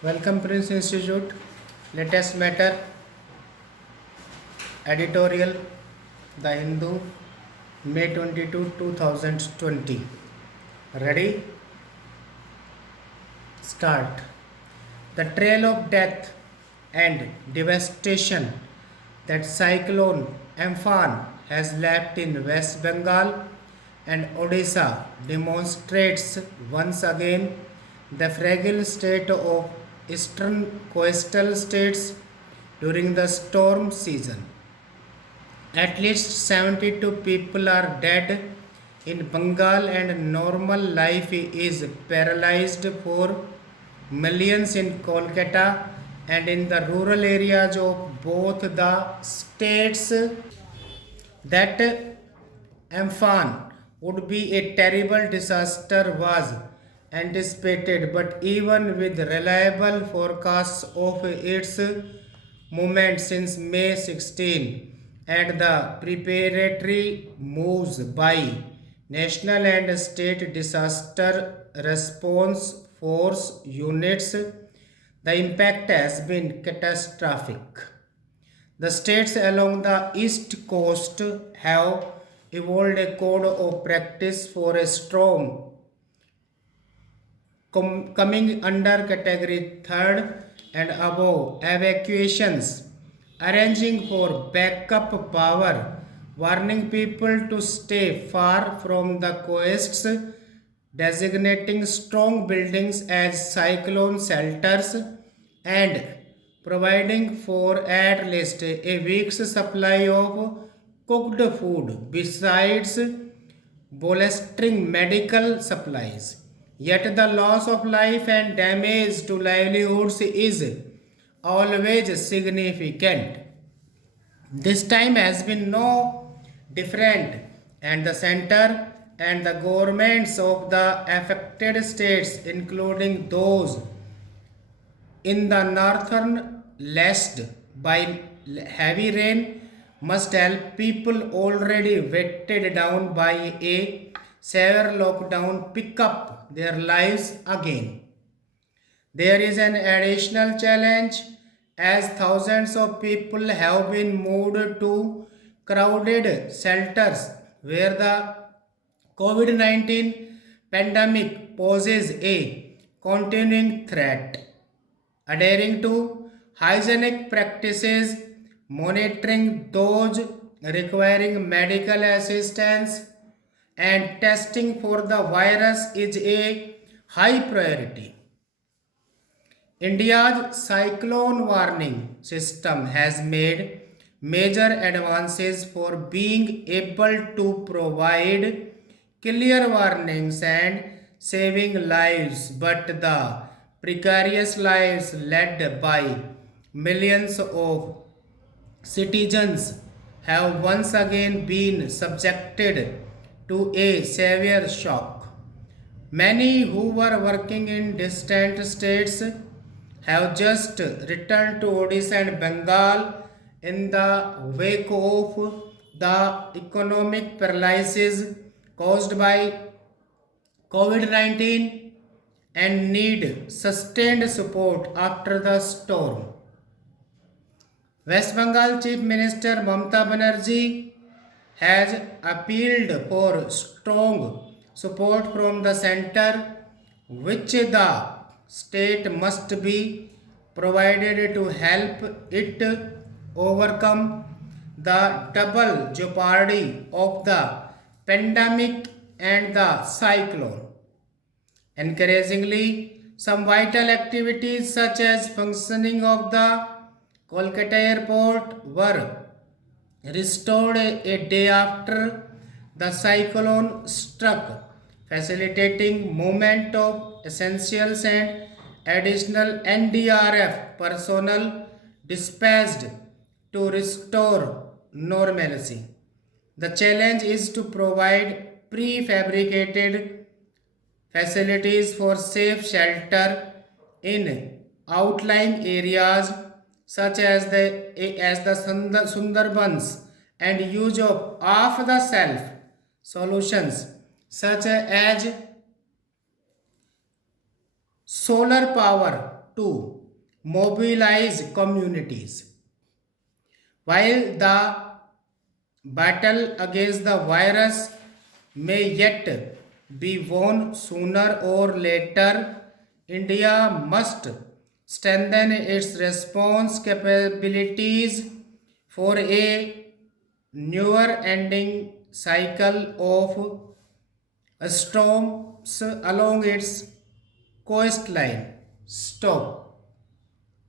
Welcome, Prince Institute. Latest matter editorial The Hindu, May 22, 2020. Ready? Start. The trail of death and devastation that cyclone Amphan has left in West Bengal and Odisha demonstrates once again the fragile state of eastern coastal states during the storm season. At least 72 people are dead in Bengal, and normal life is paralyzed for millions in Kolkata and in the rural areas of both the states. That Amphan would be a terrible disaster was anticipated, but even with reliable forecasts of its movement since May 16 and the preparatory moves by national and state disaster response force units, the impact has been catastrophic. The states along the east coast have evolved a code of practice for a storm coming under category 3rd and above evacuations, arranging for backup power, warning people to stay far from the coasts, designating strong buildings as cyclone shelters, and providing for at least a week's supply of cooked food besides bolstering medical supplies. Yet the loss of life and damage to livelihoods is always significant. This time has been no different, and the center and the governments of the affected states, including those in the northern lashed by heavy rain, must help people already wetted down by a severe lockdown pick up their lives again. There is an additional challenge as thousands of people have been moved to crowded shelters where the COVID 19 pandemic poses a continuing threat. Adhering to hygienic practices, monitoring those requiring medical assistance, and testing for the virus is a high priority. India's cyclone warning system has made major advances for being able to provide clear warnings and saving lives, but the precarious lives led by millions of citizens have once again been subjected to a severe shock. Many who were working in distant states have just returned to Odisha and Bengal in the wake of the economic paralysis caused by COVID 19 and need sustained support after the storm. West Bengal Chief Minister Mamata Banerjee has appealed for strong support from the center, which the state must be provided to help it overcome the double jeopardy of the pandemic and the cyclone. Encouragingly, some vital activities such as functioning of the Kolkata airport were restored a day after the cyclone struck, facilitating movement of essentials and additional NDRF personnel dispatched to restore normalcy. The challenge is to provide prefabricated facilities for safe shelter in outlying areas such as the Sundarbans and use of off-the-shelf solutions such as solar power to mobilize communities. While the battle against the virus may yet be won sooner or later, India must strengthen its response capabilities for a never ending cycle of storms along its coastline. Stop.